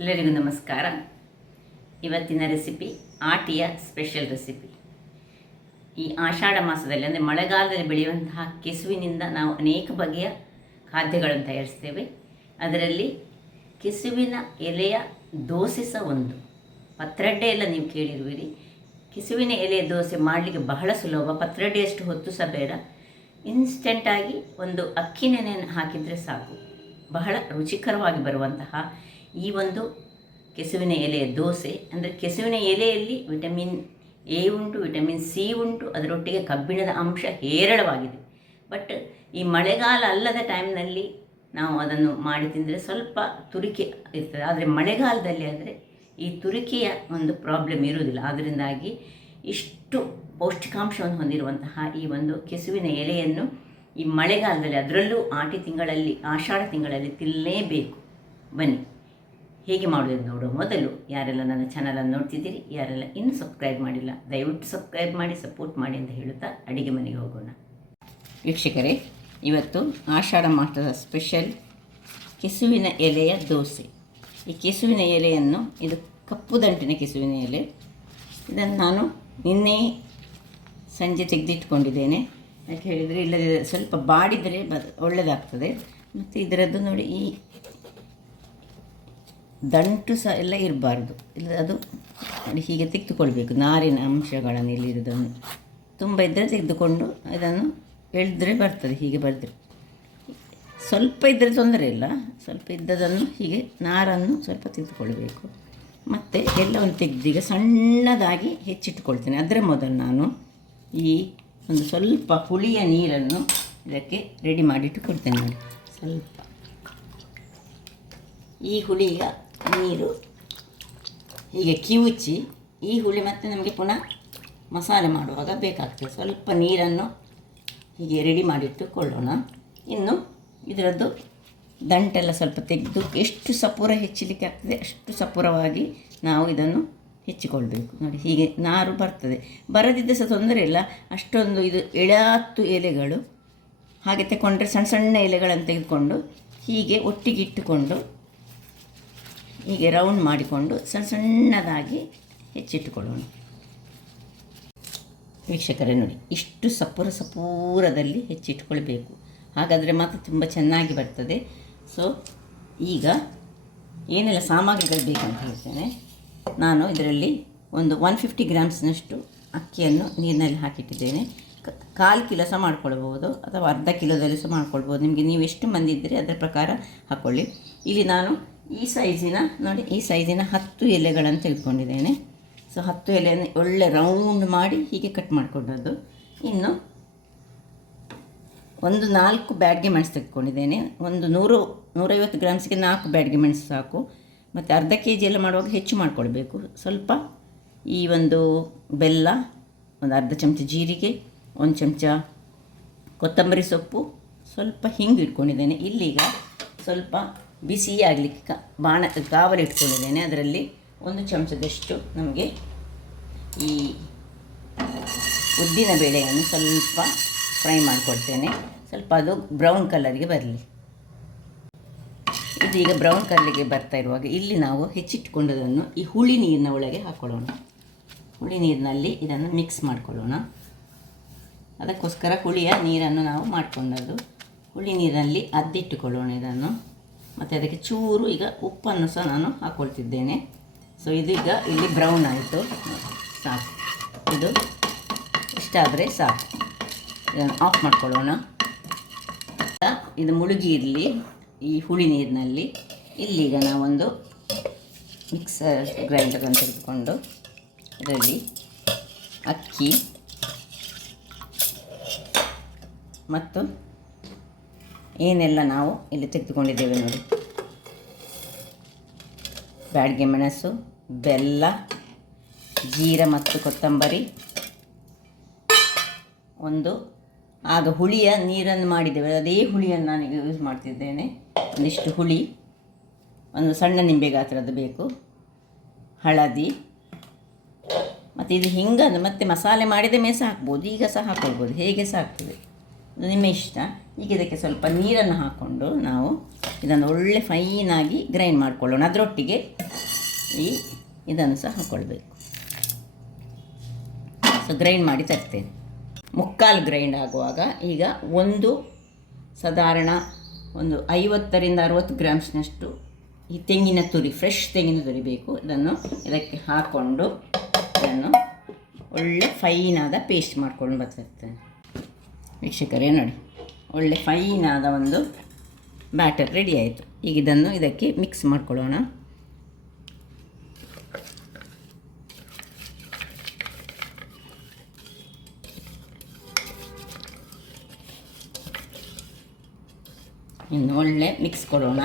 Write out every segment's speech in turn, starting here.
ಎಲ್ಲರಿಗೂ ನಮಸ್ಕಾರ. ಇವತ್ತಿನ ರೆಸಿಪಿ ಆಟಿಯ ಸ್ಪೆಷಲ್ ರೆಸಿಪಿ. ಈ ಆಷಾಢ ಮಾಸದಲ್ಲಿ ಅಂದರೆ ಮಳೆಗಾಲದಲ್ಲಿ ಬೆಳೆಯುವಂತಹ ಕೆಸುವಿನಿಂದ ನಾವು ಅನೇಕ ಬಗೆಯ ಖಾದ್ಯಗಳನ್ನು ತಯಾರಿಸ್ತೇವೆ. ಅದರಲ್ಲಿ ಕೆಸುವಿನ ಎಲೆಯ ದೋಸೆ ಸಹ ಒಂದು. ಪತ್ರೊಡೆ ಎಲ್ಲ ನೀವು ಕೇಳಿರುವಿರಿ. ಕೆಸುವಿನ ಎಲೆಯ ದೋಸೆ ಮಾಡಲಿಕ್ಕೆ ಬಹಳ ಸುಲಭ. ಪತ್ರೊಡೆಯಷ್ಟು ಹೊತ್ತು ಸಹ ಬೇಡ. ಇನ್ಸ್ಟೆಂಟಾಗಿ ಒಂದು ಅಕ್ಕಿ ನೆನೆಯನ್ನು ಹಾಕಿದರೆ ಸಾಕು. ಬಹಳ ರುಚಿಕರವಾಗಿ ಬರುವಂತಹ ಈ ಒಂದು ಕೆಸುವಿನ ಎಲೆಯ ದೋಸೆ, ಅಂದರೆ ಕೆಸುವಿನ ಎಲೆಯಲ್ಲಿ ವಿಟಮಿನ್ ಎ ಉಂಟು, ವಿಟಮಿನ್ ಸಿ ಉಂಟು, ಅದರೊಟ್ಟಿಗೆ ಕಬ್ಬಿಣದ ಅಂಶ ಹೇರಳವಾಗಿದೆ. ಬಟ್ ಈ ಮಳೆಗಾಲ ಅಲ್ಲದ ಟೈಮ್ನಲ್ಲಿ ನಾವು ಅದನ್ನು ಮಾಡಿ ತಿಂದರೆ ಸ್ವಲ್ಪ ತುರಿಕೆ ಇರ್ತದೆ. ಆದರೆ ಮಳೆಗಾಲದಲ್ಲಿ ಆದರೆ ಈ ತುರಿಕೆಯ ಒಂದು ಪ್ರಾಬ್ಲಮ್ ಇರುವುದಿಲ್ಲ. ಅದರಿಂದಾಗಿ ಇಷ್ಟು ಪೌಷ್ಟಿಕಾಂಶವನ್ನು ಹೊಂದಿರುವಂತಹ ಈ ಒಂದು ಕೆಸುವಿನ ಎಲೆಯನ್ನು ಈ ಮಳೆಗಾಲದಲ್ಲಿ, ಅದರಲ್ಲೂ ಆಷಾಢ ತಿಂಗಳಲ್ಲಿ ತಿನ್ನಲೇಬೇಕು. ಬನ್ನಿ ಹೇಗೆ ಮಾಡೋದು ನೋಡುವ ಮೊದಲು ಯಾರೆಲ್ಲ ನನ್ನ ಚಾನಲನ್ನು ನೋಡ್ತಿದ್ದೀರಿ, ಯಾರೆಲ್ಲ ಇನ್ನೂ ಸಬ್ಸ್ಕ್ರೈಬ್ ಮಾಡಿಲ್ಲ, ದಯವಿಟ್ಟು ಸಬ್ಸ್ಕ್ರೈಬ್ ಮಾಡಿ, ಸಪೋರ್ಟ್ ಮಾಡಿ ಅಂತ ಹೇಳುತ್ತಾ ಅಡುಗೆ ಮನೆಗೆ ಹೋಗೋಣ. ವೀಕ್ಷಕರೇ, ಇವತ್ತು ಆಷಾಢ ಮಾಸದ ಸ್ಪೆಷಲ್ ಕೆಸುವಿನ ಎಲೆಯ ದೋಸೆ. ಈ ಕೆಸುವಿನ ಎಲೆಯನ್ನು, ಇದು ಕಪ್ಪು ದಂಟಿನ ಕೆಸುವಿನ ಎಲೆ, ಇದನ್ನು ನಾನು ನಿನ್ನೆ ಸಂಜೆ ತೆಗೆದಿಟ್ಕೊಂಡಿದ್ದೇನೆ. ಯಾಕೆ ಹೇಳಿದರೆ ಇಲ್ಲದೆ ಸ್ವಲ್ಪ ಬಾಡಿದರೆ ಒಳ್ಳೆಯದಾಗ್ತದೆ. ಮತ್ತು ಇದರದ್ದು ನೋಡಿ, ಈ ದಂಟು ಸಹ ಎಲ್ಲ ಇರಬಾರ್ದು. ಇಲ್ಲ ಅದು ನೋಡಿ ಹೀಗೆ ತೆಗೆದುಕೊಳ್ಬೇಕು. ನಾರಿನ ಅಂಶಗಳನ್ನು ಇಲ್ಲಿರೋದನ್ನು ತುಂಬ ಇದ್ದರೆ ತೆಗೆದುಕೊಂಡು ಇದನ್ನು ಎಳೆದ್ರೆ ಬರ್ತದೆ. ಹೀಗೆ ಬರೆದ್ರೆ ಸ್ವಲ್ಪ ಇದ್ದರೆ ತೊಂದರೆ ಇಲ್ಲ. ಸ್ವಲ್ಪ ಇದ್ದದನ್ನು ಹೀಗೆ ನಾರನ್ನು ಸ್ವಲ್ಪ ತೆಗೆದುಕೊಳ್ಬೇಕು. ಮತ್ತು ಎಲ್ಲವನ್ನು ತೆಗೆದೀಗ ಸಣ್ಣದಾಗಿ ಹೆಚ್ಚಿಟ್ಟುಕೊಳ್ತೇನೆ. ಅದರ ಮೊದಲು ನಾನು ಈ ಒಂದು ಸ್ವಲ್ಪ ಹುಳಿಯ ನೀರನ್ನು ಇದಕ್ಕೆ ರೆಡಿ ಮಾಡಿಟ್ಟುಕೊಳ್ತೇನೆ. ನೋಡಿ, ಸ್ವಲ್ಪ ಈ ಹುಳಿಯ ನೀರು ಹೀಗೆ ಕಿವುಚಿ, ಈ ಹುಳಿ ಮತ್ತು ನಮಗೆ ಪುನಃ ಮಸಾಲೆ ಮಾಡುವಾಗ ಬೇಕಾಗ್ತದೆ. ಸ್ವಲ್ಪ ನೀರನ್ನು ಹೀಗೆ ರೆಡಿ ಮಾಡಿಟ್ಟುಕೊಳ್ಳೋಣ. ಇನ್ನು ಇದರದ್ದು ದಂಟೆಲ್ಲ ಸ್ವಲ್ಪ ತೆಗೆದು ಎಷ್ಟು ಸಪೂರ ಹೆಚ್ಚಲಿಕ್ಕೆ ಆಗ್ತದೆ ಅಷ್ಟು ಸಪೂರವಾಗಿ ನಾವು ಇದನ್ನು ಹೆಚ್ಚಿಕೊಳ್ಬೇಕು. ನೋಡಿ, ಹೀಗೆ ನಾರು ಬರ್ತದೆ. ಬರದಿದ್ದರೆ ಸಹ ತೊಂದರೆ ಇಲ್ಲ. ಅಷ್ಟೊಂದು ಇದು ಎಳತ್ತು ಎಲೆಗಳು ಹಾಗೆ ತಗೊಂಡ್ರೆ ಸಣ್ಣ ಸಣ್ಣ ಎಲೆಗಳನ್ನು ತೆಗೆದುಕೊಂಡು ಹೀಗೆ ಒಟ್ಟಿಗೆ ಇಟ್ಟುಕೊಂಡು ಹೀಗೆ ರೌಂಡ್ ಮಾಡಿಕೊಂಡು ಸಣ್ಣದಾಗಿ ಹೆಚ್ಚಿಟ್ಟುಕೊಳ್ಳೋಣ. ವೀಕ್ಷಕರೇ ನೋಡಿ, ಇಷ್ಟು ಸಪೂರದಲ್ಲಿ ಹೆಚ್ಚಿಟ್ಕೊಳ್ಬೇಕು. ಹಾಗಾದರೆ ಮಾತ್ರ ತುಂಬ ಚೆನ್ನಾಗಿ ಬರ್ತದೆ. ಸೊ ಈಗ ಏನೆಲ್ಲ ಸಾಮಗ್ರಿಗಳು ಬೇಕಂತ ಹೇಳ್ತೇನೆ. ನಾನು ಇದರಲ್ಲಿ ಒಂದು 150 ಗ್ರಾಮ್ಸ್ನಷ್ಟು ಅಕ್ಕಿಯನ್ನು ನೀರಿನಲ್ಲಿ ಹಾಕಿಟ್ಟಿದ್ದೇನೆ. 1/4 ಕಿಲೋ ಸಹ ಮಾಡ್ಕೊಳ್ಬೋದು, ಅಥವಾ ಅರ್ಧ ಕಿಲೋದಲ್ಲಿ ಸಹ ಮಾಡ್ಕೊಳ್ಬೋದು. ನಿಮಗೆ ನೀವು ಎಷ್ಟು ಮಂದಿ ಇದ್ದರೆ ಅದರ ಪ್ರಕಾರ ಹಾಕ್ಕೊಳ್ಳಿ. ಇಲ್ಲಿ ನಾನು ಈ ಸೈಜಿನ ನೋಡಿ, ಈ ಸೈಜಿನ 10 ಎಲೆಗಳನ್ನು ತೆಗೆದುಕೊಂಡಿದ್ದೇನೆ. ಸೊ 10 ಎಲೆಯನ್ನು ಒಳ್ಳೆ ರೌಂಡ್ ಮಾಡಿ ಹೀಗೆ ಕಟ್ ಮಾಡಿಕೊಂಡದ್ದು. ಇನ್ನು ಒಂದು 4 ಬ್ಯಾಡ್ಗೆ ಮೆಣಸು ತೆಗೆದುಕೊಂಡಿದ್ದೇನೆ. ಒಂದು 150 ಗ್ರಾಮ್ಸ್ಗೆ 4 ಬ್ಯಾಡ್ಗೆ ಮೆಣಸು ಸಾಕು. ಮತ್ತು ಅರ್ಧ ಕೆ ಜಿ ಎಲ್ಲ ಮಾಡುವಾಗ ಹೆಚ್ಚು ಮಾಡಿಕೊಳ್ಬೇಕು. ಸ್ವಲ್ಪ ಈ ಒಂದು ಬೆಲ್ಲ, ಒಂದು ಅರ್ಧ ಚಮಚ ಜೀರಿಗೆ, 1 ಚಮಚ ಕೊತ್ತಂಬರಿ ಸೊಪ್ಪು, ಸ್ವಲ್ಪ ಹಿಂಗೆ ಇಟ್ಕೊಂಡಿದ್ದೇನೆ. ಇಲ್ಲೀಗ ಸ್ವಲ್ಪ ಬಿಸಿ ಆಗಲಿಕ್ಕೆ ಕಾವಲಿ ಇಟ್ಕೊಂಡಿದ್ದೇನೆ. ಅದರಲ್ಲಿ 1 ಚಮಚದಷ್ಟು ನಮಗೆ ಈ ಉದ್ದಿನ ಬೇಳೆಯನ್ನು ಸ್ವಲ್ಪ ಫ್ರೈ ಮಾಡಿಕೊಡ್ತೇನೆ. ಸ್ವಲ್ಪ ಅದು ಬ್ರೌನ್ ಕಲರ್ಗೆ ಬರಲಿ. ಇದೀಗ ಬ್ರೌನ್ ಕಲರ್ಗೆ ಬರ್ತಾ ಇರುವಾಗ ಇಲ್ಲಿ ನಾವು ಹೆಚ್ಚಿಟ್ಕೊಂಡದನ್ನು ಈ ಹುಳಿ ನೀರಿನ ಒಳಗೆ ಹಾಕ್ಕೊಳ್ಳೋಣ. ಹುಳಿ ನೀರಿನಲ್ಲಿ ಇದನ್ನು ಮಿಕ್ಸ್ ಮಾಡಿಕೊಳ್ಳೋಣ. ಅದಕ್ಕೋಸ್ಕರ ಹುಳಿಯ ನೀರನ್ನು ನಾವು ಮಾಡಿಕೊಂಡದ್ದು. ಹುಳಿ ನೀರಿನಲ್ಲಿ ಅದ್ದಿಟ್ಟುಕೊಳ್ಳೋಣ ಇದನ್ನು. ಮತ್ತು ಅದಕ್ಕೆ ಚೂರು ಈಗ ಉಪ್ಪನ್ನು ಸಹ ನಾನು ಹಾಕ್ಕೊಳ್ತಿದ್ದೇನೆ. ಸೊ ಇದೀಗ ಇಲ್ಲಿ ಬ್ರೌನ್ ಆಯಿತು, ಸಾಕು. ಇದು ಇಷ್ಟಾದರೆ ಸಾಕು. ಇದನ್ನು ಆಫ್ ಮಾಡ್ಕೊಳ್ಳೋಣ. ಇದು ಮುಳುಗಿ ಇರಲಿ ಈ ಹುಳಿ ನೀರಿನಲ್ಲಿ. ಇಲ್ಲೀಗ ನಾವೊಂದು ಮಿಕ್ಸರ್ ಗ್ರೈಂಡರನ್ನು ತೆಗೆದುಕೊಂಡು ಇದರಲ್ಲಿ ಅಕ್ಕಿ ಮತ್ತು ಏನೆಲ್ಲ ನಾವು ಇಲ್ಲಿ ತೆಗೆದುಕೊಂಡಿದ್ದೇವೆ ನೋಡಿ, ಬ್ಯಾಡ್ಗೆ ಮೆಣಸು, ಬೆಲ್ಲ, ಜೀರ ಮತ್ತು ಕೊತ್ತಂಬರಿ, ಒಂದು ಆಗ ಹುಳಿಯ ನೀರನ್ನು ಮಾಡಿದ್ದೇವೆ ಅದೇ ಹುಳಿಯನ್ನು ನಾನೀಗ ಯೂಸ್ ಮಾಡ್ತಿದ್ದೇನೆ. ಒಂದಿಷ್ಟು ಹುಳಿ, ಒಂದು ಸಣ್ಣ ನಿಂಬೆ ಗಾತ್ರದ ಬೇಕು, ಹಳದಿ, ಮತ್ತು ಇದು ಹಿಂಗನ್ನು ಮತ್ತೆ ಮಸಾಲೆ ಮಾಡಿದ ಮೇಲೆ ಸಹ ಹಾಕ್ಬೋದು, ಈಗ ಸಹ ಹಾಕ್ಕೊಳ್ಬೋದು, ಹೇಗೆ ಸಹ ಆಗ್ತದೆ. ನಿಮ್ಮ ಇಷ್ಟ. ಈಗ ಇದಕ್ಕೆ ಸ್ವಲ್ಪ ನೀರನ್ನು ಹಾಕ್ಕೊಂಡು ನಾವು ಇದನ್ನು ಒಳ್ಳೆ ಫೈನಾಗಿ ಗ್ರೈಂಡ್ ಮಾಡಿಕೊಳ್ಳೋಣ. ಅದರೊಟ್ಟಿಗೆ ಇದನ್ನು ಸಹ ಹಾಕ್ಕೊಳ್ಬೇಕು. ಸೊ ಗ್ರೈಂಡ್ ಮಾಡಿ ತರ್ತೇನೆ. ಮುಕ್ಕಾಲು ಗ್ರೈಂಡ್ ಆಗುವಾಗ ಈಗ ಸಾಧಾರಣ ಒಂದು 50-60 ಗ್ರಾಮ್ಸ್ನಷ್ಟು ಈ ತೆಂಗಿನ ತುರಿ, ಫ್ರೆಶ್ ತೆಂಗಿನ ತುರಿ ಬೇಕು. ಇದಕ್ಕೆ ಹಾಕ್ಕೊಂಡು ಇದನ್ನು ಒಳ್ಳೆ ಫೈನಾದ ಪೇಸ್ಟ್ ಮಾಡ್ಕೊಂಡು ಬರ್ತಿರ್ತೇನೆ. ವೀಕ್ಷಕರೇ ನೋಡಿ, ಒಳ್ಳೆ ಫೈನಾದ ಒಂದು ಬ್ಯಾಟರ್ ರೆಡಿ ಆಯಿತು. ಈಗ ಇದಕ್ಕೆ ಮಿಕ್ಸ್ ಮಾಡ್ಕೊಳ್ಳೋಣ. ಇನ್ನು ಒಳ್ಳೆ ಮಿಕ್ಸ್ ಕೊಡೋಣ.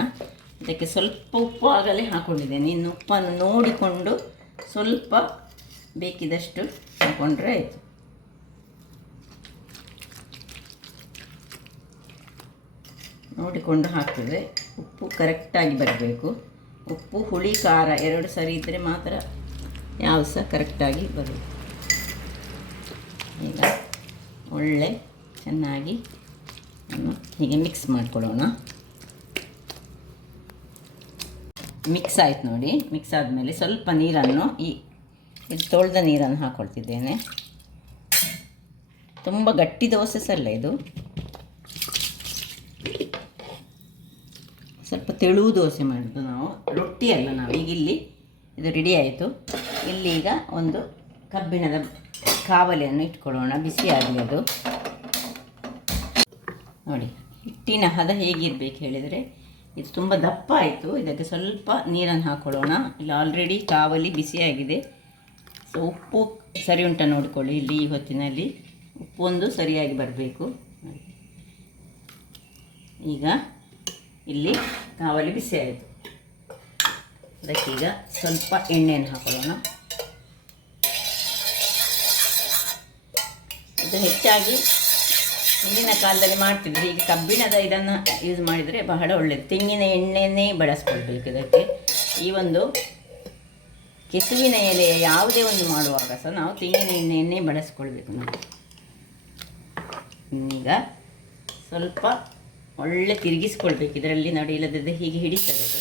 ಇದಕ್ಕೆ ಸ್ವಲ್ಪ ಉಪ್ಪು ಆಗಲೇ ಹಾಕ್ಕೊಂಡಿದ್ದೇನೆ. ಇನ್ನು ಉಪ್ಪನ್ನು ನೋಡಿಕೊಂಡು ಸ್ವಲ್ಪ ಬೇಕಿದಷ್ಟು ಹಾಕ್ಕೊಂಡ್ರೆ ಆಯಿತು. ನೋಡಿಕೊಂಡು ಹಾಕಿದ್ರೆ ಉಪ್ಪು ಕರೆಕ್ಟಾಗಿ ಬರಬೇಕು. ಉಪ್ಪು, ಹುಳಿ, ಖಾರ 2 ಸರಿ ಇದ್ದರೆ ಮಾತ್ರ ಯಾವುದು ಸಹ ಕರೆಕ್ಟಾಗಿ ಬರುತ್ತೆ. ಈಗ ಒಳ್ಳೆ ಚೆನ್ನಾಗಿ ಹೀಗೆ ಮಿಕ್ಸ್ ಮಾಡ್ಕೊಳ್ಳೋಣ. ಮಿಕ್ಸ್ ಆಯ್ತು ನೋಡಿ. ಮಿಕ್ಸ್ ಆದಮೇಲೆ ಸ್ವಲ್ಪ ನೀರನ್ನು ಇದು ತೊಳೆದ ನೀರನ್ನು ಹಾಕ್ಕೊಳ್ತಿದ್ದೇನೆ. ತುಂಬ ಗಟ್ಟಿ ದೋಸೆ ಅಲ್ಲ ಇದು, ಸ್ವಲ್ಪ ತೆಳು ದೋಸೆ ಮಾಡೋದು ನಾವು, ರೊಟ್ಟಿ ಅಲ್ಲ ನಾವು. ಈಗ ಇದು ರೆಡಿ ಆಯಿತು. ಇಲ್ಲಿ ಈಗ ಒಂದು ಕಬ್ಬಿಣದ ಕಾವಲಿಯನ್ನು ಇಟ್ಕೊಳ್ಳೋಣ, ಬಿಸಿ ಆಗಲಿ ಅದು. ನೋಡಿ ಹಿಟ್ಟಿನ ಹದ ಹೇಗಿರಬೇಕು ಹೇಳಿದರೆ, ಇದು ತುಂಬ ದಪ್ಪ ಆಯಿತು. ಇದಕ್ಕೆ ಸ್ವಲ್ಪ ನೀರನ್ನು ಹಾಕ್ಕೊಳ್ಳೋಣ. ಇಲ್ಲಿ ಆಲ್ರೆಡಿ ಕಾವಲಿ ಬಿಸಿಯಾಗಿದೆ. ಸೊ ಉಪ್ಪು ಸರಿ ಉಂಟ ನೋಡಿಕೊಳ್ಳಿ. ಈ ಹೊತ್ತಿನಲ್ಲಿ ಉಪ್ಪು ಸರಿಯಾಗಿ ಬರಬೇಕು. ಈಗ ಇಲ್ಲಿ ಕಾವಲಿ ಬಿಸಿ ಆಯಿತು. ಅದಕ್ಕೀಗ ಸ್ವಲ್ಪ ಎಣ್ಣೆಯನ್ನು ಹಾಕೊಳ್ಳೋಣ. ಇದು ಹೆಚ್ಚಾಗಿ ಹಿಂದಿನ ಕಾಲದಲ್ಲಿ ಮಾಡ್ತಿದ್ವಿ. ಈಗ ಕಬ್ಬಿಣದ ಇದನ್ನು ಯೂಸ್ ಮಾಡಿದರೆ ಬಹಳ ಒಳ್ಳೆಯದು. ತೆಂಗಿನ ಎಣ್ಣೆಯನ್ನೇ ಬಳಸ್ಕೊಳ್ಬೇಕು ಇದಕ್ಕೆ. ಈ ಒಂದು ಕೆಸುವಿನ ಎಲೆ ಯಾವುದೇ ಒಂದು ಮಾಡುವಾಗ ಸಹ ನಾವು ತೆಂಗಿನ ಎಣ್ಣೆಯನ್ನೇ ಬಳಸ್ಕೊಳ್ಬೇಕು ನಾವು. ಈಗ ಸ್ವಲ್ಪ ಒಳ್ಳೆ ತಿರುಗಿಸ್ಕೊಳ್ಬೇಕು. ಇದರಲ್ಲಿ ನೋಡಿ, ಇಲ್ಲದಿದ್ದರೆ ಹೀಗೆ ಹಿಡಿತದೆ ಅದು.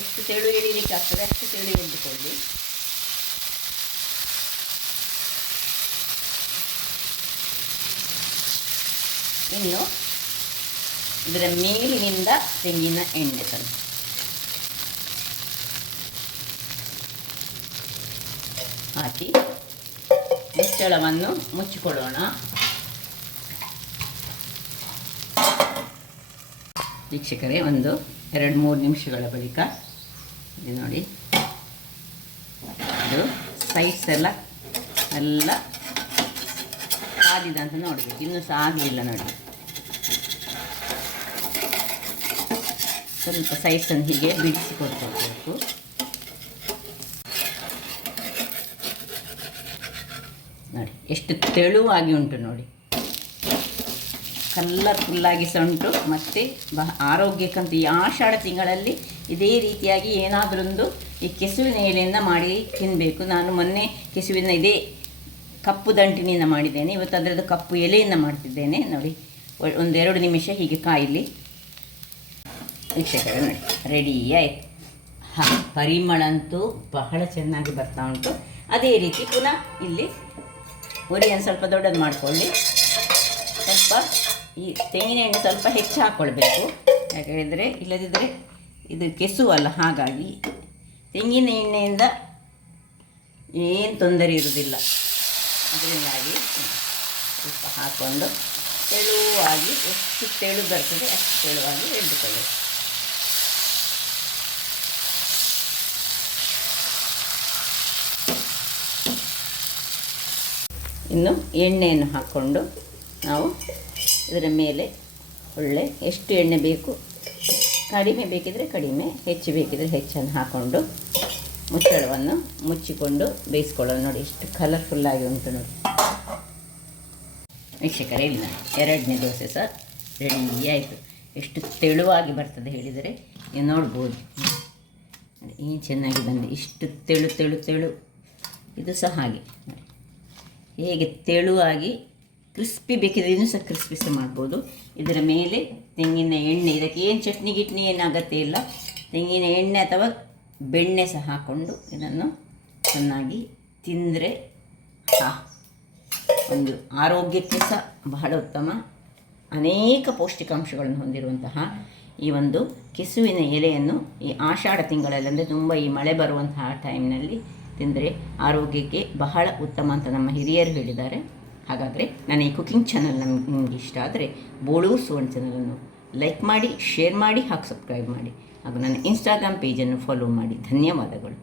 ಎಷ್ಟು ತೆಳು ಎಳಿಲಿಕ್ಕೆ ಆಗ್ತದೆ ಅಷ್ಟು ತೆಳು ಎಳೆದುಕೊಳ್ಳಿ. ಇನ್ನು ಇದರ ಮೇಲಿನಿಂದ ತೆಂಗಿನ ಎಣ್ಣೆ ಸ್ವಲ್ಪ ಹಾಕಿ ಮುಚ್ಚಳವನ್ನು ಮುಚ್ಚಿಕೊಳ್ಳೋಣ. ವೀಕ್ಷಕರೇ, 2-3 ನಿಮಿಷಗಳ ಬಳಿಕ ಇದು ನೋಡಿ, ಇದು ಸೈಡ್ಸ್ ಎಲ್ಲ ಕಾದಿದೆ ಅಂತ ನೋಡಬೇಕು. ಇನ್ನೂ ಸಹ ಆಗಲಿಲ್ಲ ನೋಡಿ. ಸ್ವಲ್ಪ ಸೈಡ್ಸನ್ನು ಹೀಗೆ ಬಿಡಿಸಿ ಕೊಡ್ಕೊಳ್ಬೇಕು. ನೋಡಿ ಎಷ್ಟು ತೆಳುವಾಗಿ ಉಂಟು ನೋಡಿ. ಕಲರ್ಫುಲ್ಲಾಗಿ ಸಹ ಉಂಟು. ಮತ್ತು ಆರೋಗ್ಯಕ್ಕಂತೂ ಈ ಆಷಾಢ ತಿಂಗಳಲ್ಲಿ ಇದೇ ರೀತಿಯಾಗಿ ಏನಾದರೊಂದು ಈ ಕೆಸುವಿನ ಎಲೆಯಿಂದ ಮಾಡಿ ತಿನ್ನಬೇಕು. ನಾನು ಮೊನ್ನೆ ಕೆಸುವಿನ ಇದೇ ಕಪ್ಪು ದಂಟಿನಿಂದ ಮಾಡಿದ್ದೇನೆ. ಇವತ್ತು ಅದರದ್ದು ಕಪ್ಪು ಎಲೆಯಿಂದ ಮಾಡ್ತಿದ್ದೇನೆ. ನೋಡಿ, 1-2 ನಿಮಿಷ ಹೀಗೆ ಕಾಯಲಿ. ವೀಕ್ಷಕರೇ ನೋಡಿ, ರೆಡಿ ಆಯಿತು. ಪರಿಮಳ ಅಂತೂ ಬಹಳ ಚೆನ್ನಾಗಿ ಬರ್ತಾ ಉಂಟು. ಅದೇ ರೀತಿ ಪುನಃ ಇಲ್ಲಿ ಉರಿಯನ್ನು ಸ್ವಲ್ಪ ದೊಡ್ಡದು ಮಾಡಿಕೊಳ್ಳಿ. ಸ್ವಲ್ಪ ಈ ತೆಂಗಿನ ಎಣ್ಣೆ ಸ್ವಲ್ಪ ಹೆಚ್ಚು ಹಾಕ್ಕೊಳ್ಬೇಕು. ಯಾಕೆ ಹೇಳಿದರೆ ಇಲ್ಲದಿದ್ದರೆ ಇದು ಕೆಸು ಅಲ್ಲ, ಹಾಗಾಗಿ ತೆಂಗಿನ ಎಣ್ಣೆಯಿಂದ ಏನು ತೊಂದರೆ ಇರುವುದಿಲ್ಲ. ಅದರಿಂದಾಗಿ ಸ್ವಲ್ಪ ಹಾಕ್ಕೊಂಡು ತೆಳುವಾಗಿ, ಎಷ್ಟು ತೆಳು ಬರ್ತದೆ ಅಷ್ಟು ತೆಳುವಾಗಿ ಎಳೆದುಕೊಳ್ಳಿ. ಇನ್ನು ಎಣ್ಣೆಯನ್ನು ಹಾಕ್ಕೊಂಡು ನಾವು ಇದರ ಮೇಲೆ ಒಳ್ಳೆ ಎಷ್ಟು ಎಣ್ಣೆ ಬೇಕು, ಕಡಿಮೆ ಬೇಕಿದ್ರೆ ಕಡಿಮೆ, ಹೆಚ್ಚು ಬೇಕಿದ್ರೆ ಹೆಚ್ಚನ್ನು ಹಾಕ್ಕೊಂಡು ಮುಚ್ಚಳವನ್ನು ಮುಚ್ಚಿಕೊಂಡು ಬೇಯಿಸ್ಕೊಳ್ಳೋದು. ನೋಡಿ ಎಷ್ಟು ಕಲರ್ಫುಲ್ಲಾಗಿ ಉಂಟು ನೋಡಿ. ವೀಕ್ಷಕರೇ, ಇಲ್ಲ 2ನೇ ದೋಸೆ ಸಹ ರೆಡಿ ಆಯಿತು. ಎಷ್ಟು ತೆಳುವಾಗಿ ಬರ್ತದೆ ಹೇಳಿದರೆ ನೀವು ನೋಡ್ಬೋದು. ಏನು ಚೆನ್ನಾಗಿ ಬಂದು ಇಷ್ಟು ತೆಳು ಇದು ಸಹ ಹಾಗೆ ಹೇಗೆ ತೆಳುವಾಗಿ ಕ್ರಿಸ್ಪಿ ಬೇಕಿದ್ರೆ ಇನ್ನೂ ಸಹ ಕ್ರಿಸ್ಪಿ ಸಹ ಮಾಡ್ಬೋದು. ಇದರ ಮೇಲೆ ತೆಂಗಿನ ಎಣ್ಣೆ, ಇದಕ್ಕೆ ಏನು ಚಟ್ನಿ ಗಿಟ್ನಿ ಏನು ಅಗತ್ಯ ಇಲ್ಲ, ತೆಂಗಿನ ಎಣ್ಣೆ ಅಥವಾ ಬೆಣ್ಣೆ ಸಹ ಹಾಕ್ಕೊಂಡು ಇದನ್ನು ಚೆನ್ನಾಗಿ ತಿಂದರೆ ಒಂದು ಆರೋಗ್ಯಕ್ಕೆ ಸಹ ಬಹಳ ಉತ್ತಮ, ಅನೇಕ ಪೌಷ್ಟಿಕಾಂಶಗಳನ್ನು ಹೊಂದಿರುವಂತಹ ಈ ಒಂದು ಕೆಸುವಿನ ಎಲೆಯನ್ನು ಈ ಆಷಾಢ ತಿಂಗಳಲ್ಲಿ, ಅಂದರೆ ತುಂಬ ಈ ಮಳೆ ಬರುವಂತಹ ಟೈಮ್ನಲ್ಲಿ ತಿಂದರೆ ಆರೋಗ್ಯಕ್ಕೆ ಬಹಳ ಉತ್ತಮ ಅಂತ ನಮ್ಮ ಹಿರಿಯರು ಹೇಳಿದ್ದಾರೆ. ಹಾಗಾದರೆ ನನ್ನ ಈ ಕುಕಿಂಗ್ ಚಾನಲ್ ನಿಮಗೆ ಇಷ್ಟ ಆದರೆ ಬೋಳು ಸುವರ್ಣ ಚಾನಲನ್ನು ಲೈಕ್ ಮಾಡಿ, ಶೇರ್ ಮಾಡಿ ಹಾಗೂ ಸಬ್ಸ್ಕ್ರೈಬ್ ಮಾಡಿ ಹಾಗೂ ನನ್ನ ಇನ್ಸ್ಟಾಗ್ರಾಮ್ ಪೇಜನ್ನು ಫಾಲೋ ಮಾಡಿ. ಧನ್ಯವಾದಗಳು.